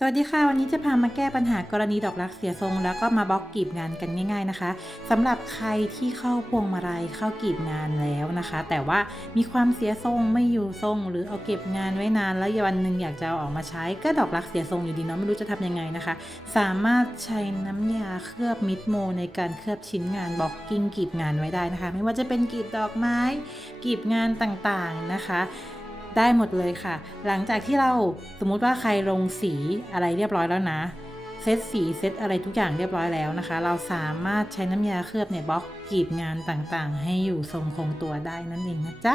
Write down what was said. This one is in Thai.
สวัสดีค่ะ วันนี้จะพามาแก้ปัญหากรณีดอกรักเสียทรง แล้วก็มาบล็อกกีบงานกันง่าย ๆนะคะสำหรับใครที่เข้าพวงมาลัยเข้ากีบงานแล้วนะคะ แต่ว่ามีความเสียทรงไม่อยู่ทรง หรือเอาเก็บงานไว้นานแล้ววันหนึ่งอยากจะเอาออกมาใช้ก็ดอกรักเสียทรงอยู่ดีเนาะไม่รู้จะทำยังไงนะคะ สามารถใช้น้ำยาเคลือบมิดโม ในการเคลือบชิ้นงานบล็อกกิ้งกีบงานไว้ได้นะคะ ไม่ว่าจะเป็นกีบดอกไม้กีบงานต่างๆนะคะ ได้หมดเลยค่ะ หลังจากที่เราสมมุติว่าใครลงสีอะไรเรียบร้อยแล้วนะเซตสีเซตอะไรทุกอย่างเรียบร้อยแล้วนะคะ เราสามารถใช้น้ำยาเคลือบเนี่ยบล็อกกรีบงานต่างๆ ให้อยู่ทรงคงตัวได้นั่นเองนะจ๊ะ